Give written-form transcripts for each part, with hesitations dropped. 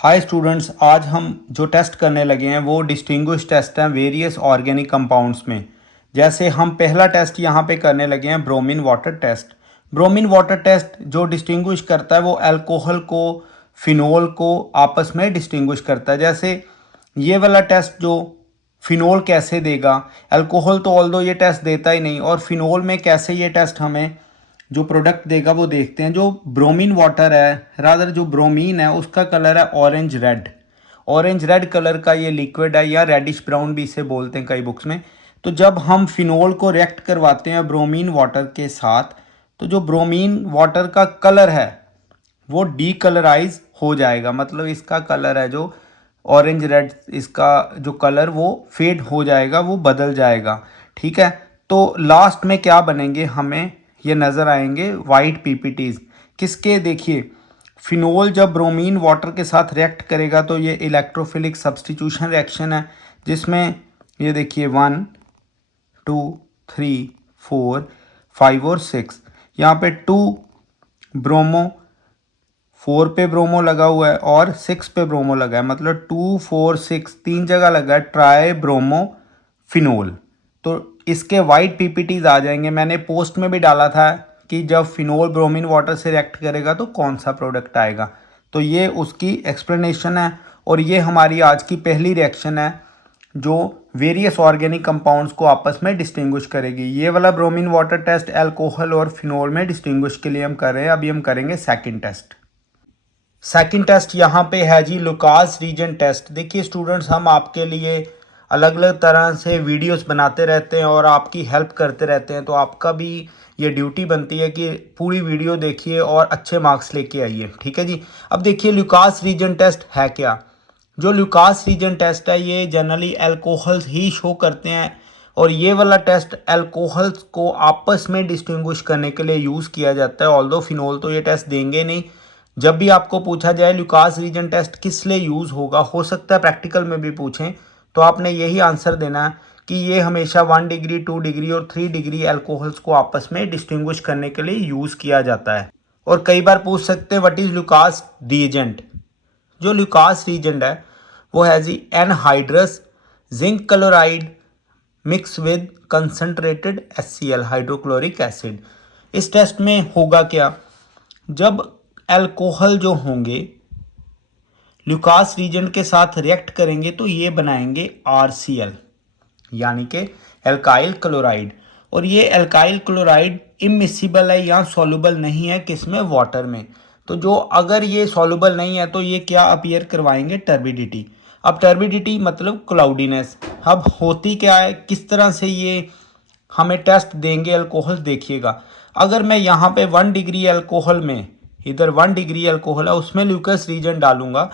Hi students, आज हम जो टेस्ट करने लगे हैं वो डिस्टिंग्विश टेस्ट हैं वेरियस ऑर्गेनिक कंपाउंड्स में। जैसे हम पहला टेस्ट यहाँ पे करने लगे हैं bromine water test. Bromine water test जो डिस्टिंग्विश करता है वो अल्कोहल को फिनोल को आपस में डिस्टिंग्विश करता है। जैसे ये वाला टेस्ट जो फिनोल कैसे देगा, अल्कोहल तो ऑल्दो ये टेस्ट देता ही नहीं, और फिनोल में कैसे ये टेस्ट हमें जो प्रोडक्ट देगा वो देखते हैं। जो ब्रोमीन वाटर है, रादर जो ब्रोमीन है उसका कलर है orange red. Orange red colour का ये लिक्विड है, या रेडिश ब्राउन भी इसे बोलते हैं कई बुक्स में। तो जब हम फिनोल को रिएक्ट करवाते हैं ब्रोमीन वाटर के साथ, तो जो ब्रोमीन वाटर का कलर है वो डीकलराइज हो जाएगा। मतलब इसका कलर है जो ऑरेंज रेड, इसका जो कलर वो फेड हो जाएगा, वो बदल जाएगा। ठीक है, तो लास्ट में क्या बनेंगे हमें ये नज़र आएंगे वाइट पीपीटीज। किसके? देखिए, फिनोल जब ब्रोमीन वाटर के साथ रिएक्ट करेगा तो ये इलेक्ट्रोफिलिक सब्स्टिट्यूशन रिएक्शन है, जिसमें ये देखिए 1 2 3 4 5 और 6, यहाँ पे 2 ब्रोमो, 4 पे ब्रोमो लगा हुआ है और 6 पे ब्रोमो लगा है। मतलब 2 4 6 तीन जगह लगा है ट्राई ब्रोमो फिनोल। तो इसके वाइट पीपीटीज आ जाएंगे। मैंने पोस्ट में भी डाला था कि जब फिनोल ब्रोमीन वाटर से रिएक्ट करेगा तो कौन सा प्रोडक्ट आएगा। तो ये उसकी एक्सप्लेनेशन है, और ये हमारी आज की पहली रिएक्शन है जो वेरियस ऑर्गेनिक कंपाउंड्स को आपस में डिस्टिंग्विश करेगी। ये वाला ब्रोमीन वाटर टेस्ट अल्कोहल और फिनोल में डिस्टिंग्विश के लिए हम कर रहे हैं। अभी हम करेंगे सेकेंड टेस्ट। सेकंड टेस्ट यहाँ पे है जी लुकास रीजन टेस्ट। देखिए स्टूडेंट्स, हम आपके लिए अलग अलग तरह से वीडियोस बनाते रहते हैं और आपकी हेल्प करते रहते हैं। तो आपका भी ये ड्यूटी बनती है कि पूरी वीडियो देखिए और अच्छे मार्क्स लेके आइए। ठीक है जी। अब देखिए लुकास रीजन टेस्ट है क्या। जो लुकास रीजन टेस्ट है ये जनरली अल्कोहल्स ही शो करते हैं, और ये वाला टेस्ट अल्कोहल्स को आपस में डिस्टिंग्विश करने के लिए यूज़ किया जाता है। ऑल्दो फिनोल तो ये टेस्ट देंगे नहीं। जब भी आपको पूछा जाए लुकास रीजन टेस्ट किस लिए यूज़ होगा, हो सकता है प्रैक्टिकल में भी पूछें, तो आपने यही आंसर देना है कि ये हमेशा 1 डिग्री 2 डिग्री और 3 डिग्री अल्कोहल्स को आपस में डिस्टिंग्विश करने के लिए यूज़ किया जाता है। और कई बार पूछ सकते हैं व्हाट इज़ लुकास रीजेंट। जो लुकास रीजेंट है वो है जी anhydrous zinc chloride mix with concentrated HCl hydrochloric acid. इस टेस्ट में होगा क्या, जब अल्कोहल जो होंगे लुकास रीजेंट के साथ रिएक्ट करेंगे तो ये बनाएंगे RCl, यानी कि एल्काइल क्लोराइड। और ये एल्काइल क्लोराइड इमिसिबल है या सॉल्युबल नहीं है, किसमें? वाटर में। तो जो अगर ये सॉल्युबल नहीं है तो ये क्या अपीयर करवाएंगे? टर्बिडिटी। अब टर्बिडिटी मतलब क्लाउडीनेस। अब होती क्या है, किस तरह से ये हमें टेस्ट देंगे अल्कोहल, देखिएगा। अगर मैं यहाँ पे 1 डिग्री अल्कोहल में, इधर 1 डिग्री अल्कोहल है उसमें लुकास रीजन डालूंगा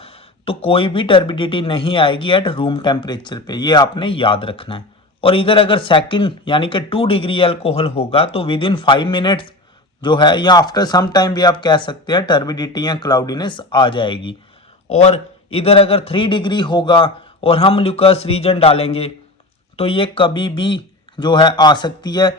तो कोई भी टर्बिडिटी नहीं आएगी एट रूम टेम्परेचर पे, ये आपने याद रखना है। और इधर अगर सेकंड यानी कि 2 डिग्री अल्कोहल होगा तो विद इन 5 मिनट्स जो है, या आफ्टर सम टाइम भी आप कह सकते हैं, टर्बिडिटी या क्लाउडीनेस आ जाएगी। और इधर अगर 3 डिग्री होगा और हम लुकास रीजन डालेंगे तो ये कभी भी जो है आ सकती है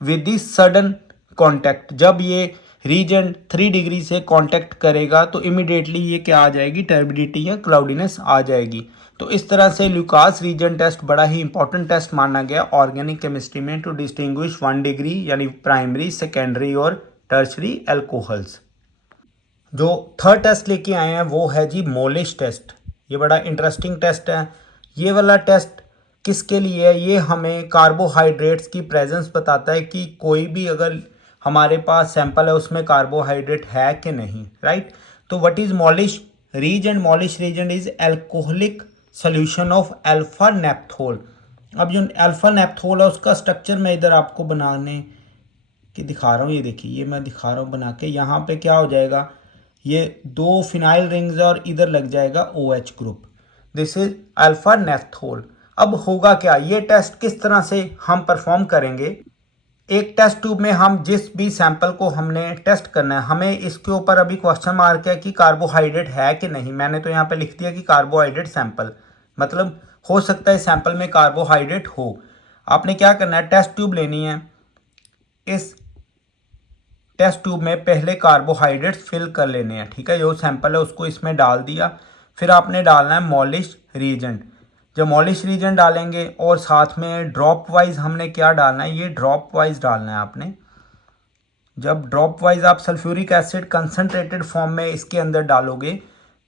विद दी सडन कांटेक्ट। जब ये रीजन 3 डिग्री से कांटेक्ट करेगा तो इमिडिएटली ये क्या आ जाएगी? टर्बिडिटी या क्लाउडीनेस आ जाएगी। तो इस तरह से लुकास रीजन टेस्ट बड़ा ही इंपॉर्टेंट टेस्ट माना गया ऑर्गेनिक केमिस्ट्री में टू डिस्टिंग्विश 1 डिग्री यानी प्राइमरी, सेकेंडरी और टर्शरी अल्कोहल्स। जो थर्ड टेस्ट लेके आए हैं वो है जी मोलिश टेस्ट। ये बड़ा इंटरेस्टिंग टेस्ट है। ये वाला टेस्ट किसके लिए है? ये हमें कार्बोहाइड्रेट्स की प्रेजेंस बताता है कि कोई भी अगर हमारे पास सैंपल है उसमें कार्बोहाइड्रेट है कि नहीं, राइट। तो what is Molisch reagent? Molisch reagent is alcoholic solution of alpha naphthol. अब जो अल्फा नेप्थोल है उसका स्ट्रक्चर मैं इधर आपको बनाने की दिखा रहा हूँ। ये देखिए, ये मैं दिखा रहा हूँ बना के। यहाँ पे क्या हो जाएगा, ये 2 फिनाइल रिंग्स और इधर लग जाएगा OH group. This is alpha naphthol. अब होगा क्या, ये टेस्ट किस तरह से हम परफॉर्म करेंगे? एक टेस्ट ट्यूब में हम जिस भी सैंपल को हमने टेस्ट करना है, हमें इसके ऊपर अभी क्वेश्चन मार्क है कि कार्बोहाइड्रेट है कि नहीं। मैंने तो यहाँ पे लिख दिया कि कार्बोहाइड्रेट सैंपल, मतलब हो सकता है सैंपल में कार्बोहाइड्रेट हो। आपने क्या करना है, टेस्ट ट्यूब लेनी है। इस टेस्ट ट्यूब में पहले कार्बोहाइड्रेट्स फिल कर लेने हैं। ठीक है, जो सैंपल है उसको इसमें डाल दिया, फिर आपने डालना है मॉलिश रीजेंट। जब मॉलिश रीजेंट डालेंगे और साथ में ड्रॉप वाइज हमने क्या डालना है, ये ड्रॉप वाइज डालना है आपने। जब ड्रॉप वाइज आप सल्फ्यूरिक एसिड कंसनट्रेटेड फॉर्म में इसके अंदर डालोगे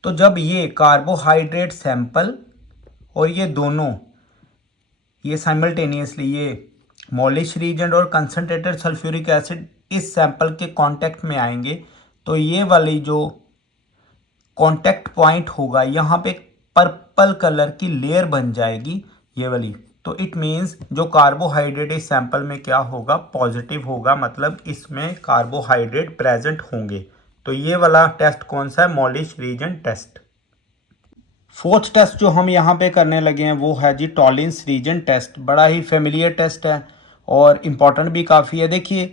तो जब ये कार्बोहाइड्रेट सैंपल और ये दोनों ये साइमल्टेनियसली ये मॉलिश रीजेंट और कंसनट्रेटेड सल्फ्यूरिक एसिड इस सैंपल के कांटेक्ट में आएंगे तो ये वाली जो कांटेक्ट पॉइंट होगा यहाँ पे पर्पल कलर की लेयर बन जाएगी ये वाली। तो इट मीन्स जो कार्बोहाइड्रेट इस सैंपल में क्या होगा, पॉजिटिव होगा, मतलब इसमें कार्बोहाइड्रेट प्रेजेंट होंगे। तो ये वाला टेस्ट कौन सा है, Molisch reagent test. Fourth test जो हम यहाँ पे करने लगे हैं वो है जी टॉलिंस रीजेंट टेस्ट। बड़ा ही फेमिलियर टेस्ट है और इम्पॉर्टेंट भी काफ़ी है। देखिए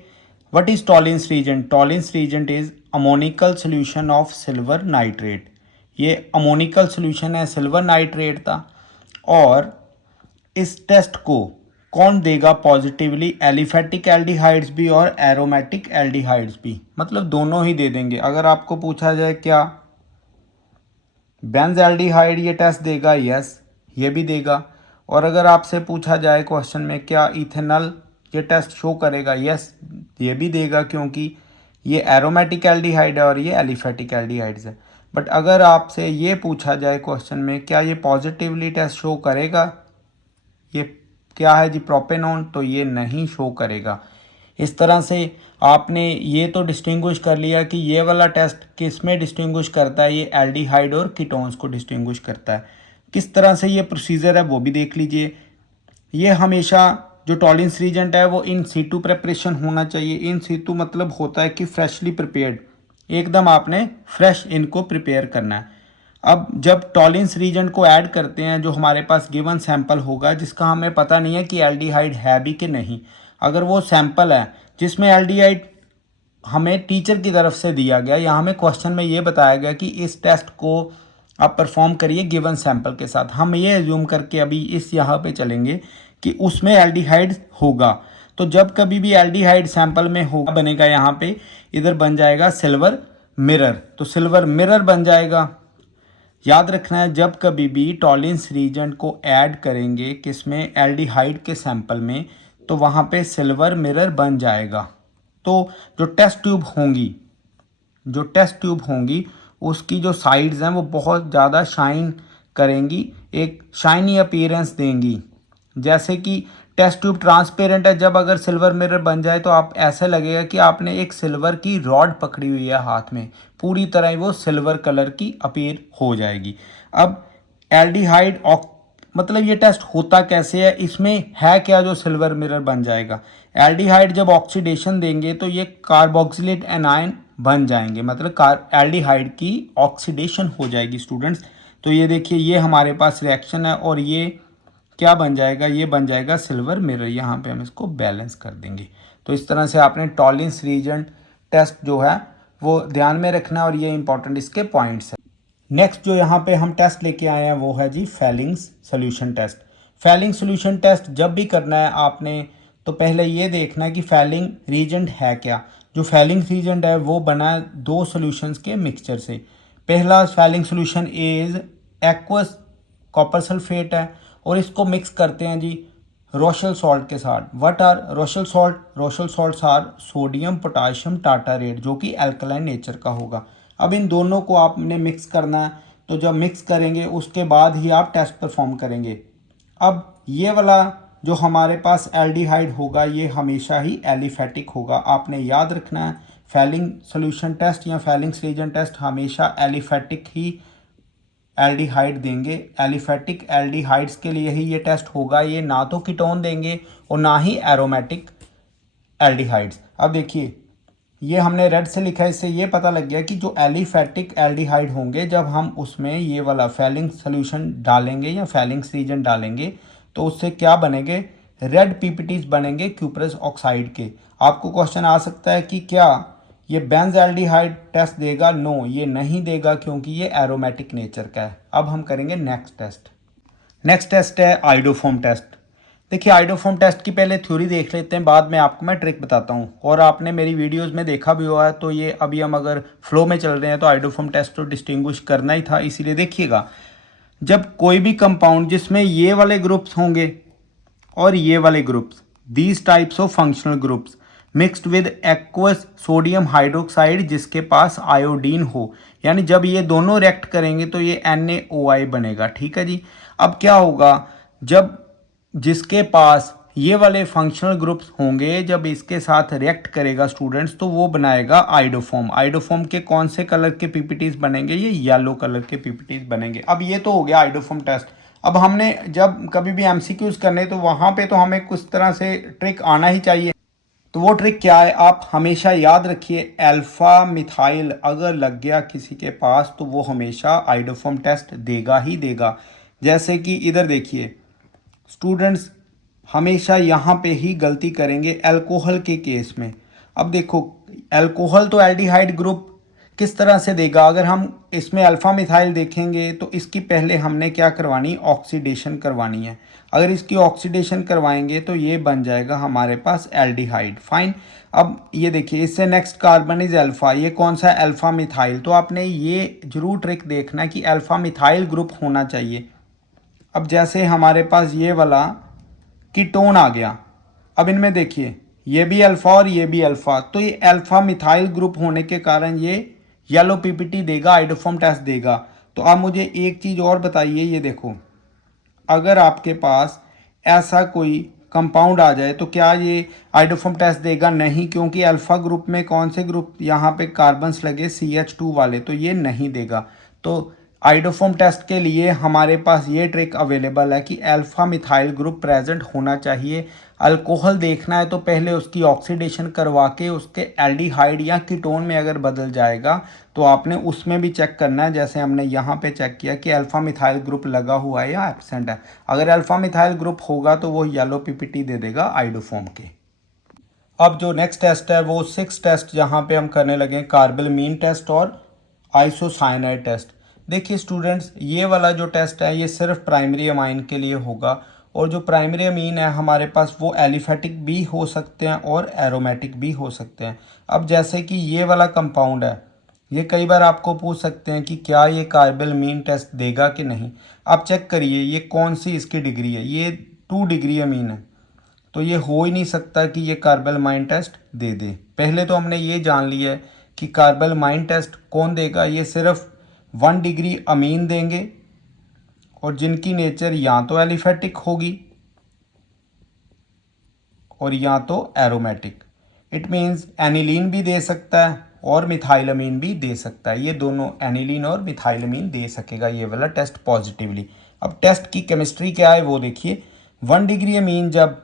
what is Tollens reagent. Tollens reagent is ammoniacal solution of silver nitrate. ये अमोनिकल सोल्यूशन है सिल्वर नाइट्रेट का। और इस टेस्ट को कौन देगा पॉजिटिवली, एलिफेटिक एल्डिहाइड्स भी और एरोमेटिक एल्डिहाइड्स भी, मतलब दोनों ही दे देंगे। अगर आपको पूछा जाए क्या बेंज़ल्डिहाइड ये टेस्ट देगा, यस ये भी देगा। और अगर आपसे पूछा जाए क्वेश्चन में क्या इथेनॉल ये टेस्ट शो करेगा, यस ये भी देगा, क्योंकि ये एरोमेटिक एल्डिहाइड है और ये एलिफेटिक एल्डिहाइड्स है। बट अगर आपसे ये पूछा जाए क्वेश्चन में क्या ये पॉजिटिवली टेस्ट शो करेगा, ये क्या है जी प्रोपेनॉन, तो ये नहीं शो करेगा। इस तरह से आपने ये तो डिस्टिंग्विश कर लिया कि ये वाला टेस्ट किस में डिस्टिंग्विश करता है, ये एल्डिहाइड और कीटोन्स को डिस्टिंग्विश करता है। किस तरह से ये प्रोसीजर है वो भी देख लीजिए। ये हमेशा जो टॉलिंस रीजेंट है वो इन सीटू प्रिपरेशन होना चाहिए। इन सीटू मतलब होता है कि फ्रेशली प्रिपेयर्ड, एकदम आपने फ्रेश इनको प्रिपेयर करना है। अब जब टॉलिंस रीजेंट को ऐड करते हैं, जो हमारे पास गिवन सैंपल होगा जिसका हमें पता नहीं है कि एल्डिहाइड है भी कि नहीं, अगर वो सैंपल है जिसमें एल्डिहाइड हमें टीचर की तरफ से दिया गया या हमें क्वेश्चन में ये बताया गया कि इस टेस्ट को आप परफॉर्म करिए गिवन सैंपल के साथ, हम ये एज्यूम करके अभी इस यहाँ पे चलेंगे कि उसमें एल्डिहाइड होगा। तो जब कभी भी एल्डिहाइड सैंपल में होगा बनेगा, यहाँ पे इधर बन जाएगा सिल्वर मिरर, तो सिल्वर मिरर बन जाएगा। याद रखना है जब कभी भी टॉलिंस रीजेंट को ऐड करेंगे किसमें, एल्डिहाइड के सैंपल में, तो वहाँ पे सिल्वर मिरर बन जाएगा। तो जो टेस्ट ट्यूब होंगी उसकी जो साइड्स हैं वो बहुत ज़्यादा शाइन करेंगी, एक शाइनी अपीयरेंस देंगी। जैसे कि टेस्ट ट्यूब ट्रांसपेरेंट है, जब अगर सिल्वर मिरर बन जाए तो आप ऐसे लगेगा कि आपने एक सिल्वर की रॉड पकड़ी हुई है हाथ में, पूरी तरह वो सिल्वर कलर की अपीयर हो जाएगी। अब एल्डिहाइड मतलब ये टेस्ट होता कैसे है, इसमें है क्या जो सिल्वर मिरर बन जाएगा। एल्डिहाइड जब ऑक्सीडेशन देंगे तो ये कार्बोक्सिलेट एनायन बन जाएंगे, मतलब एल्डिहाइड की ऑक्सीडेशन हो जाएगी स्टूडेंट्स। तो ये देखिए ये हमारे पास रिएक्शन है और ये क्या बन जाएगा, ये बन जाएगा सिल्वर मिरर। यहाँ पे हम इसको बैलेंस कर देंगे। तो इस तरह से आपने टॉलिंस रीजेंट टेस्ट जो है वो ध्यान में रखना है और ये इंपॉर्टेंट इसके पॉइंट्स हैं। नेक्स्ट जो यहाँ पे हम टेस्ट लेके आए हैं वो है जी Fehling's solution test. Fehling solution test जब भी करना है आपने तो पहले ये देखना है कि फेलिंग रीजेंट है क्या। जो फेलिंग रीजेंट है वो बना है दो सॉल्यूशंस के मिक्सचर से। पहला Fehling solution is aqueous copper sulphate है और इसको मिक्स करते हैं जी रोशल सॉल्ट के साथ। What are Rochelle salt? Rochelle salts are sodium potassium tartrate, जो कि एल्कलाइन नेचर का होगा। अब इन दोनों को आपने मिक्स करना है, तो जब मिक्स करेंगे उसके बाद ही आप टेस्ट परफॉर्म करेंगे। अब ये वाला जो हमारे पास एल्डिहाइड होगा ये हमेशा ही एलिफेटिक होगा। आपने याद रखना है फेलिंग सोल्यूशन टेस्ट या फेलिंग रीजेंट टेस्ट हमेशा एलिफेटिक ही एल्डिहाइड देंगे। एलिफेटिक एल्डिहाइड्स के लिए ही ये टेस्ट होगा, ये ना तो कीटोन देंगे और ना ही एरोमेटिक एल्डिहाइड्स। अब देखिए ये हमने रेड से लिखा है, इससे ये पता लग गया कि जो एलिफेटिक एल्डिहाइड होंगे जब हम उसमें ये वाला फेलिंग सोल्यूशन डालेंगे या फेलिंग रीजेंट डालेंगे तो उससे क्या बनेंगे, रेड पीपीटीज बनेंगे क्यूप्रस ऑक्साइड के। आपको क्वेश्चन आ सकता है कि क्या ये बेंज़ल्डिहाइड टेस्ट देगा? नो, ये नहीं देगा क्योंकि ये एरोमेटिक नेचर का है। अब हम करेंगे नेक्स्ट टेस्ट। नेक्स्ट टेस्ट है आइडोफॉर्म टेस्ट। देखिए आइडोफॉर्म टेस्ट की पहले थ्योरी देख लेते हैं, बाद में आपको मैं ट्रिक बताता हूँ। और आपने मेरी वीडियोस में देखा भी हुआ है, तो ये अभी हम अगर फ्लो में चल रहे हैं तो आइडोफॉर्म टेस्ट तो डिस्टिंग्विश करना ही था, इसीलिए देखिएगा जब कोई भी कंपाउंड जिसमें ये वाले ग्रुप्स होंगे और ये वाले groups, these types of functional groups mixed with aqueous sodium hydroxide जिसके पास आयोडीन हो, यानी जब ये दोनों रिएक्ट करेंगे तो ये NaOI बनेगा। ठीक है जी। अब क्या होगा, जब जिसके पास ये वाले फंक्शनल ग्रुप्स होंगे जब इसके साथ रिएक्ट करेगा स्टूडेंट्स, तो वो बनाएगा आइडोफॉर्म। आइडोफॉर्म के कौन से कलर के पीपीटीज बनेंगे, ये येलो कलर के पीपीटीज बनेंगे। अब ये तो हो गया आइडोफॉर्म टेस्ट। अब हमने जब कभी भी एमसीक्यूज करने तो वहाँ पे तो हमें कुछ तरह से ट्रिक आना ही चाहिए। तो वो ट्रिक क्या है, आप हमेशा याद रखिए, अल्फा मिथाइल अगर लग गया किसी के पास तो वो हमेशा आइडोफॉर्म टेस्ट देगा ही देगा। जैसे कि इधर देखिए स्टूडेंट्स, हमेशा यहाँ पे ही गलती करेंगे अल्कोहल के केस में। अब देखो अल्कोहल तो एल्डिहाइड ग्रुप किस तरह से देगा, अगर हम इसमें अल्फा मिथाइल देखेंगे तो इसकी पहले हमने क्या करवानी, ऑक्सीडेशन करवानी है। अगर इसकी ऑक्सीडेशन करवाएंगे तो ये बन जाएगा हमारे पास एल्डिहाइड। फाइन। अब ये देखिए इससे नेक्स्ट कार्बन इज अल्फा, ये कौन सा है, अल्फा मिथाइल। तो आपने ये जरूर ट्रिक देखना कि अल्फा मिथाइल ग्रुप होना चाहिए। अब जैसे हमारे पास ये वाला कीटोन आ गया, अब इनमें देखिए ये भी अल्फा और ये भी अल्फा, तो ये अल्फा मिथाइल ग्रुप होने के कारण ये येलो पीपीटी देगा, आइडोफॉर्म टेस्ट देगा। तो आप मुझे एक चीज़ और बताइए, ये देखो अगर आपके पास ऐसा कोई कंपाउंड आ जाए तो क्या ये आइडोफॉर्म टेस्ट देगा, नहीं, क्योंकि अल्फा ग्रुप में कौन से ग्रुप यहाँ पे कार्बन्स लगे, CH2 वाले, तो ये नहीं देगा। तो आइडोफॉर्म टेस्ट के लिए हमारे पास ये ट्रिक अवेलेबल है कि अल्फा मिथाइल ग्रुप प्रेजेंट होना चाहिए। अल्कोहल देखना है तो पहले उसकी ऑक्सीडेशन करवा के उसके एल्डिहाइड या कीटोन में अगर बदल जाएगा तो आपने उसमें भी चेक करना है, जैसे हमने यहाँ पे चेक किया कि अल्फा मिथाइल ग्रुप लगा हुआ है या एब्सेंट है। अगर अल्फा मिथाइल ग्रुप होगा तो वो येलो पीपीटी दे देगा आइडोफॉर्म के। अब जो नेक्स्ट टेस्ट है वो 6 टेस्ट जहाँ पे हम करने लगे, कार्बेलमीन टेस्ट और आइसोसाइनाइड टेस्ट। देखिए स्टूडेंट्स, ये वाला जो टेस्ट है ये सिर्फ प्राइमरी अमाइन के लिए होगा, और जो प्राइमरी अमीन है हमारे पास वो एलिफेटिक भी हो सकते हैं और एरोमेटिक भी हो सकते हैं। अब जैसे कि ये वाला कंपाउंड है, ये कई बार आपको पूछ सकते हैं कि क्या ये कार्बेलमीन टेस्ट देगा कि नहीं। आप चेक करिए ये कौन सी इसकी डिग्री है, ये 2 डिग्री अमीन है, तो ये हो ही नहीं सकता कि ये कार्बेलमाइन टेस्ट दे दे। पहले तो हमने ये जान लिया है कि कार्बेलमाइन टेस्ट कौन देगा, ये सिर्फ 1 डिग्री अमीन देंगे और जिनकी नेचर या तो एलिफेटिक होगी और या तो एरोमेटिक। इट मीन्स एनिलीन भी दे सकता है और मिथाइलमीन भी दे सकता है, ये दोनों एनिलीन और मिथाइलमीन दे सकेगा ये वाला टेस्ट पॉजिटिवली। अब टेस्ट की केमिस्ट्री क्या है वो देखिए, 1 डिग्री अमीन जब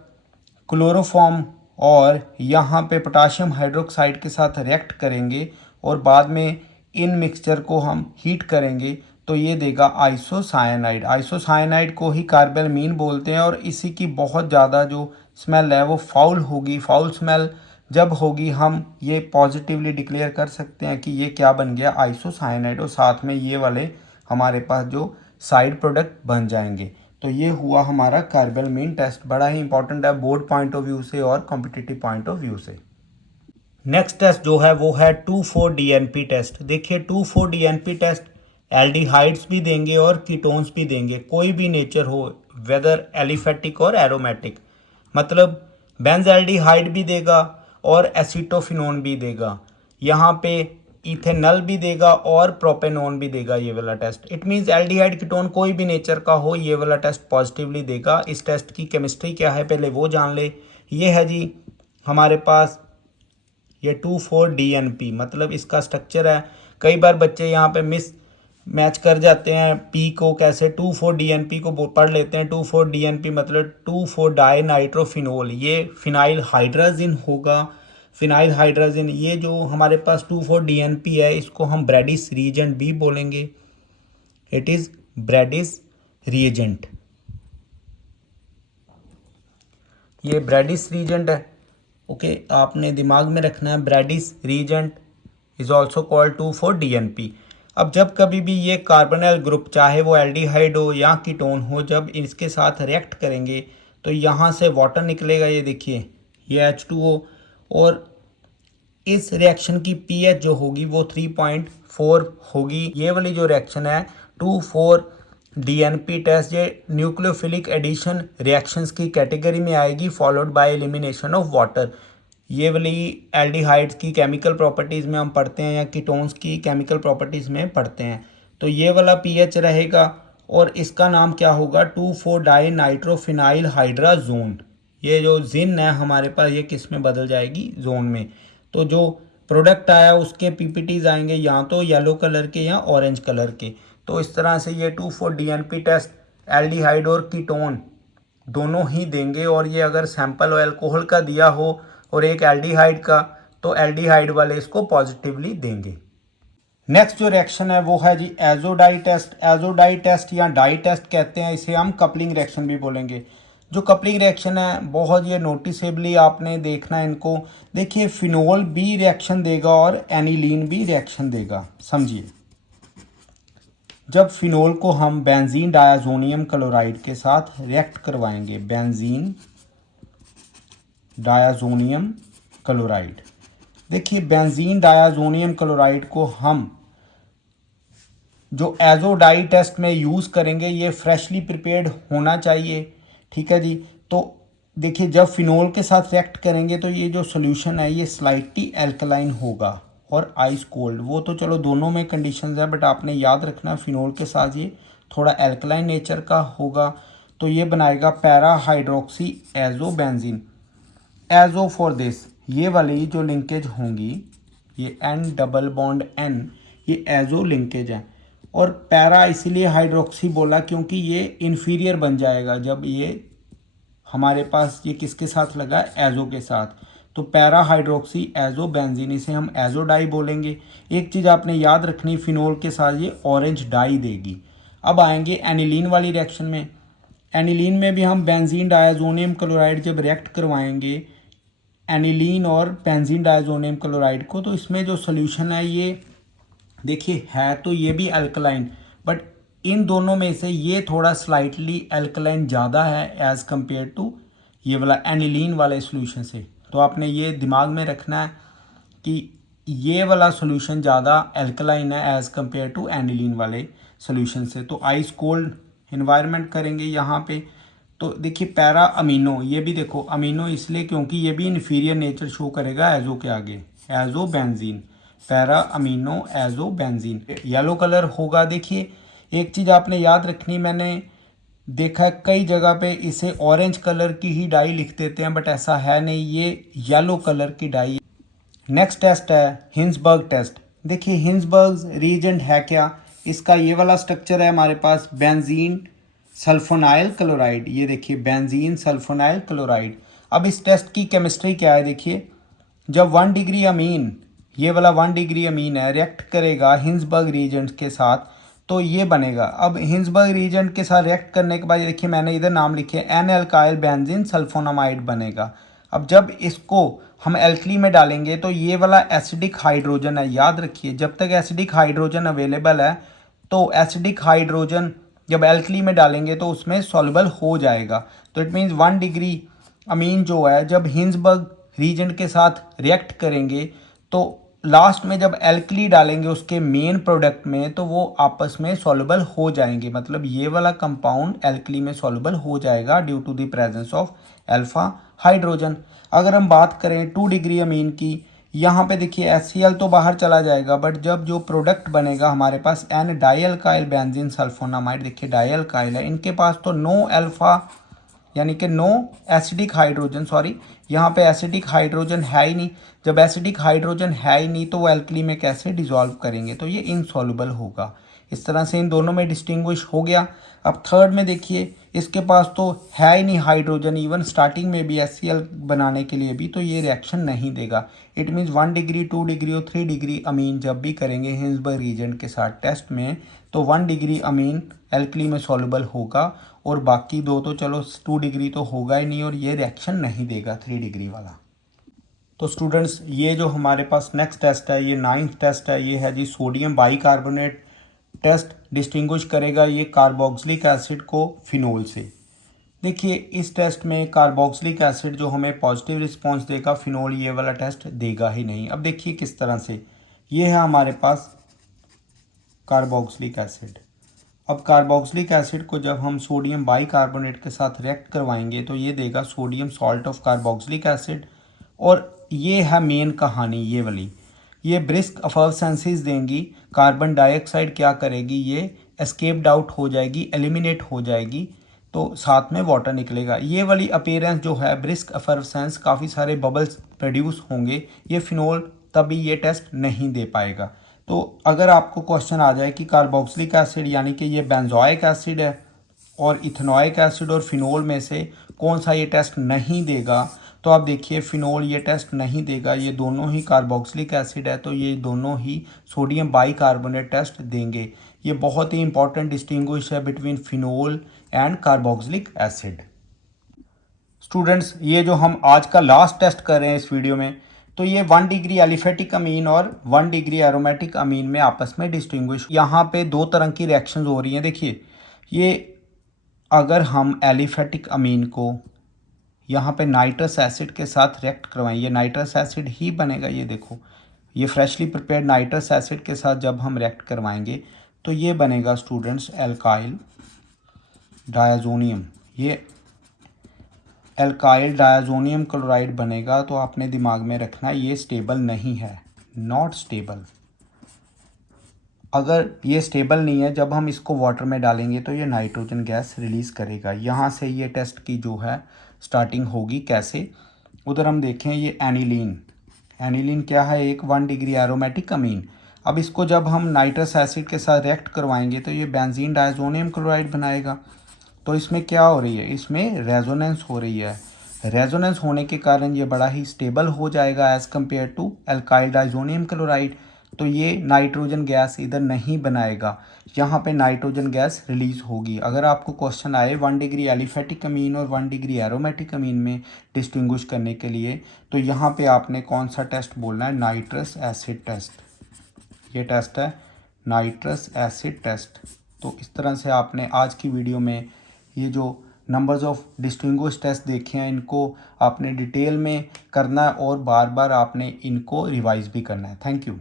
क्लोरोफॉर्म और यहाँ पे पोटाशियम हाइड्रोक्साइड के साथ रिएक्ट करेंगे और बाद में इन मिक्सचर को हम हीट करेंगे तो ये देगा आइसोसाइनाइड। आइसोसाइनाइड को ही कार्बेलमीन बोलते हैं और इसी की बहुत ज़्यादा जो स्मेल है वो फाउल होगी। फाउल स्मेल जब होगी हम ये पॉजिटिवली डिक्लेयर कर सकते हैं कि ये क्या बन गया, आइसोसाइनाइड, और साथ में ये वाले हमारे पास जो साइड प्रोडक्ट बन जाएंगे। तो ये हुआ हमारा कार्बेलमीन टेस्ट, बड़ा ही इंपॉर्टेंट है बोर्ड पॉइंट ऑफ व्यू से और कॉम्पिटिटिव पॉइंट ऑफ व्यू से। नेक्स्ट टेस्ट जो है वो है 2,4-DNP टेस्ट। देखिए 2,4-DNP टेस्ट एल्डिहाइड्स भी देंगे और कीटोन्स भी देंगे, कोई भी नेचर हो, वेदर एलिफेटिक और एरोमेटिक, मतलब बेंजल्डिहाइड भी देगा और एसीटोफिनोन भी देगा, यहाँ पे इथेनॉल भी देगा और प्रोपेनोन भी देगा ये वाला test. It means aldehyde ketone कोई भी नेचर का हो ये वाला टेस्ट पॉजिटिवली देगा। इस टेस्ट की केमिस्ट्री क्या है पहले वो जान ले। ये है जी हमारे पास ये 2,4-DNP, मतलब इसका स्ट्रक्चर है। कई बार बच्चे यहाँ पे मिस मैच कर जाते हैं, पी को कैसे 2,4-DNP को पढ़ लेते हैं। 2,4-DNP मतलब 2,4-डाई नाइट्रोफिनोल, ये फिनाइल हाइड्राजिन होगा। फिनाइल हाइड्राजिन, ये जो हमारे पास 2,4-DNP है इसको हम ब्रैडिस रिएजेंट भी बोलेंगे। इट इज़ ब्रैडिस रिएजेंट, ये ब्रैडिस रिएजेंट है। ओके, आपने दिमाग में रखना है Brady's reagent is also called 2,4-DNP। अब जब कभी भी ये कार्बोनिल ग्रुप चाहे वो एल्डिहाइड हो या कीटोन हो, जब इसके साथ रिएक्ट करेंगे तो यहाँ से वाटर निकलेगा, ये देखिए ये H2O, और इस रिएक्शन की पीएच जो होगी वो 3.4 होगी। ये वाली जो रिएक्शन है 2,4 DNP टेस्ट, ये न्यूक्लियोफिलिक एडिशन रिएक्शंस की कैटेगरी में आएगी, followed by elimination of water. ये वाली एल्डिहाइड्स की केमिकल प्रॉपर्टीज़ में हम पढ़ते हैं या कीटोन्स की केमिकल प्रॉपर्टीज़ में पढ़ते हैं। तो ये वाला पीएच रहेगा और इसका नाम क्या होगा, 2,4 डाई नाइट्रोफिनाइल हाइड्राजोन। ये जो जिन है हमारे पास ये किस में बदल जाएगी, जोन में। तो जो प्रोडक्ट आया उसके पीपीटीज आएंगे या तो येलो कलर के या ऑरेंज कलर के। तो इस तरह से ये 2,4 DNP टेस्ट एल्डिहाइड और कीटोन दोनों ही देंगे, और ये अगर सैंपल अल्कोहल का दिया हो और एक एल्डिहाइड का, तो एल्डिहाइड वाले इसको पॉजिटिवली देंगे। नेक्स्ट जो रिएक्शन है वो है जी एजोडाई टेस्ट। एजोडाई टेस्ट या डाई टेस्ट कहते हैं, इसे हम कपलिंग रिएक्शन भी बोलेंगे। जो कपलिंग रिएक्शन है बहुत ये नोटिसेबली आपने देखना है इनको। देखिए फिनोल भी रिएक्शन देगा और एनिलीन भी रिएक्शन देगा। समझिए, जब फिनोल को हम बेंजीन डायाजोनियम क्लोराइड के साथ रिएक्ट करवाएंगे, बेंजीन डायाजोनियम क्लोराइड, देखिए बेंजीन डायाजोनियम क्लोराइड को हम जो एजोडाई टेस्ट में यूज़ करेंगे ये फ्रेशली प्रिपेयर्ड होना चाहिए, ठीक है जी। तो देखिए जब फिनोल के साथ रिएक्ट करेंगे तो ये जो सॉल्यूशन है ये स्लाइटली एल्कलाइन होगा और आइस कोल्ड। वो तो चलो दोनों में कंडीशंस है, बट आपने याद रखना फिनोल के साथ ये थोड़ा एल्कलाइन नेचर का होगा। तो ये बनाएगा para hydroxy azo benzene. Azo for this, ये वाली जो लिंकेज होंगी ये N डबल बॉन्ड N, ये एजो लिंकेज है। और पैरा इसीलिए हाइड्रोक्सी बोला क्योंकि ये इन्फीरियर बन जाएगा जब ये हमारे पास ये किसके साथ लगा, एजो के साथ। तो पैरा हाइड्रोक्सी एजो बेंजीन, इसे हम एजो डाई बोलेंगे। एक चीज़ आपने याद रखनी, फिनोल के साथ ये ऑरेंज डाई देगी। अब आएंगे एनिलीन वाली रिएक्शन में। एनिलीन में भी हम बेंजीन डायाजोनियम क्लोराइड जब रिएक्ट करवाएंगे एनिलीन और बेंजीन डायाजोनियम क्लोराइड को, तो इसमें जो सोल्यूशन है ये देखिए है तो ये भी अल्कलाइन, बट इन दोनों में से ये थोड़ा स्लाइटली अल्कलाइन ज़्यादा है एज़ कम्पेयर टू ये वाला एनिलीन वाले सोल्यूशन से। तो आपने ये दिमाग में रखना है कि ये वाला सोल्यूशन ज़्यादा अल्कलाइन है एज़ कम्पेयर टू एनिलीन वाले सोल्यूशन से। तो आइस कोल्ड इन्वायरमेंट करेंगे यहाँ पे। तो देखिए पैरा अमीनो, ये भी देखो अमीनो इसलिए क्योंकि ये भी इन्फीरियर नेचर शो करेगा एजो के आगे, azo benzene, para amino azo benzene, yellow colour होगा। देखिए एक चीज़ आपने याद रखनी, मैंने देखा है कई जगह पे इसे ऑरेंज कलर की ही डाई लिख देते हैं, बट ऐसा है नहीं, ये येलो कलर की डाई। नेक्स्ट टेस्ट है हिंसबर्ग टेस्ट। देखिए हिंसबर्ग रीजेंट है क्या, इसका ये वाला स्ट्रक्चर है हमारे पास, बेंजीन सल्फोनाइल क्लोराइड। ये देखिए बेंजीन सल्फोनाइल क्लोराइड। अब इस टेस्ट की केमिस्ट्री क्या है, देखिए जब 1 डिग्री अमीन, ये वाला 1 डिग्री अमीन है, रिएक्ट करेगा हिंसबर्ग रीजेंट के साथ तो ये बनेगा। अब हिंसबर्ग रीजेंट के साथ रिएक्ट करने के बाद देखिए मैंने इधर नाम लिखे एन एल्काइल बेंजीन सल्फोनामाइड बनेगा। अब जब इसको हम एल्कली में डालेंगे तो ये वाला एसिडिक हाइड्रोजन है, याद रखिए जब तक एसिडिक हाइड्रोजन अवेलेबल है तो एसिडिक हाइड्रोजन जब एल्कली में डालेंगे तो उसमें सॉल्युबल हो जाएगा। तो इट मीन्स 1 डिग्री अमीन जो है जब हिंसबर्ग रीजेंट के साथ रिएक्ट करेंगे तो लास्ट में जब एल्कली डालेंगे उसके मेन प्रोडक्ट में तो वो आपस में सॉल्युबल हो जाएंगे, मतलब ये वाला कंपाउंड एल्कली में सॉल्युबल हो जाएगा due to the presence of alpha hydrogen. अगर हम बात करें 2 डिग्री अमीन की, यहाँ पे देखिए HCl तो बाहर चला जाएगा, बट जब जो प्रोडक्ट बनेगा हमारे पास एन डाइअल्काइल बेंजीन सल्फोनामाइड, देखिए डाइअल्काइल है, इनके पास तो नो अल्फा यानी कि नो एसिडिक हाइड्रोजन, सॉरी यहाँ पे एसिडिक हाइड्रोजन है ही नहीं। जब एसिडिक हाइड्रोजन है ही नहीं तो वो एल्कली में कैसे डिसॉल्व करेंगे, तो ये इनसॉल्युबल होगा। इस तरह से इन दोनों में डिस्टिंग्विश हो गया। अब थर्ड में देखिए इसके पास तो है ही नहीं हाइड्रोजन, इवन स्टार्टिंग में भी HCl बनाने के लिए भी, तो ये रिएक्शन नहीं देगा। इट मीन्स 1 डिग्री 2 डिग्री और 3 डिग्री अमीन जब भी करेंगे हिंसबर्ग रीजेंट के साथ टेस्ट में तो 1 डिग्री अमीन एल्कली में सॉल्युबल होगा और बाकी दो तो चलो 2 डिग्री तो होगा ही नहीं और ये रिएक्शन नहीं देगा 3 डिग्री वाला। तो स्टूडेंट्स ये जो हमारे पास नेक्स्ट टेस्ट है, ये 9th टेस्ट है, ये है जी सोडियम बाइकार्बोनेट टेस्ट। डिस्टिंग्विश करेगा ये कार्बोक्सिलिक एसिड को फिनोल से। देखिए इस टेस्ट में कार्बोक्सिलिक एसिड जो हमें पॉजिटिव रिस्पांस देगा, फिनोल ये वाला टेस्ट देगा ही नहीं। अब देखिए किस तरह से, ये है हमारे पास कार्बोक्सिलिक एसिड। अब कार्बोक्सिलिक एसिड को जब हम सोडियम बाइकार्बोनेट के साथ रिएक्ट करवाएंगे तो ये देगा sodium salt of carboxylic acid. और ये है मेन कहानी ये वाली, ये ब्रिस्क अफर्वसेंसेस देंगी। कार्बन डाइऑक्साइड क्या करेगी, ये एस्केप्ड आउट हो जाएगी, एलिमिनेट हो जाएगी, तो साथ में वाटर निकलेगा। ये वाली अपीयरेंस जो है ब्रिस्क अफर्वसेंस, काफ़ी सारे बबल्स प्रोड्यूस होंगे, ये फिनोल तभी ये टेस्ट नहीं दे पाएगा। तो अगर आपको क्वेश्चन आ जाए कि कार्बोक्सिलिक एसिड यानी कि ये बेंजोइक एसिड है और इथेनोइक एसिड और फिनोल में से कौन सा ये टेस्ट नहीं देगा, तो आप देखिए फिनोल ये टेस्ट नहीं देगा, ये दोनों ही कार्बोक्सिलिक एसिड है तो ये दोनों ही सोडियम बाइकार्बोनेट टेस्ट देंगे। ये बहुत ही इंपॉर्टेंट डिस्टिंग्विश है between phenol and carboxylic acid. Students ये जो हम आज का लास्ट टेस्ट कर रहे हैं इस वीडियो में, तो ये 1 डिग्री एलिफेटिक अमीन और 1 डिग्री एरोमेटिक अमीन में आपस में डिस्टिंग्विश, यहाँ पे दो तरह की रिएक्शंस हो रही हैं। देखिए ये अगर हम एलिफेटिक अमीन को यहाँ पे नाइट्रस एसिड के साथ रिएक्ट करवाएं, ये नाइट्रस एसिड ही बनेगा। ये देखो ये फ्रेशली प्रिपेयर्ड नाइट्रस एसिड के साथ जब हम रिएक्ट करवाएंगे तो ये बनेगा स्टूडेंट्स एल्काइल डायाजोनियम। ये एल्काइल डायाजोनियम क्लोराइड बनेगा। तो आपने दिमाग में रखना ये स्टेबल नहीं है, नॉट स्टेबल। अगर ये स्टेबल नहीं है, जब हम इसको वाटर में डालेंगे तो ये नाइट्रोजन गैस रिलीज़ करेगा। यहाँ से ये टेस्ट की जो है स्टार्टिंग होगी। कैसे, उधर हम देखें ये एनिलीन, एनिलीन क्या है, एक 1 डिग्री एरोमेटिक अमीन। अब इसको जब हम नाइट्रस एसिड के साथ रिएक्ट करवाएंगे तो ये बेंजीन डायजोनियम क्लोराइड बनाएगा। तो इसमें क्या हो रही है, इसमें रेजोनेंस हो रही है। रेजोनेंस होने के कारण ये बड़ा ही स्टेबल हो जाएगा as compare to alkyl diazonium chloride. तो ये नाइट्रोजन गैस इधर नहीं बनाएगा, यहाँ पे नाइट्रोजन गैस रिलीज़ होगी। अगर आपको क्वेश्चन आए 1 डिग्री एलिफेटिक अमीन और 1 डिग्री एरोमेटिक अमीन में डिस्टिंग्विश करने के लिए, तो यहाँ पे आपने कौन सा टेस्ट बोलना है, नाइट्रस एसिड टेस्ट। ये टेस्ट है नाइट्रस एसिड टेस्ट। तो इस तरह से आपने आज की वीडियो में ये जो नंबर्स ऑफ डिस्टिंग्विश टेस्ट देखे हैं इनको आपने डिटेल में करना है और बार बार आपने इनको रिवाइज भी करना है। Thank you.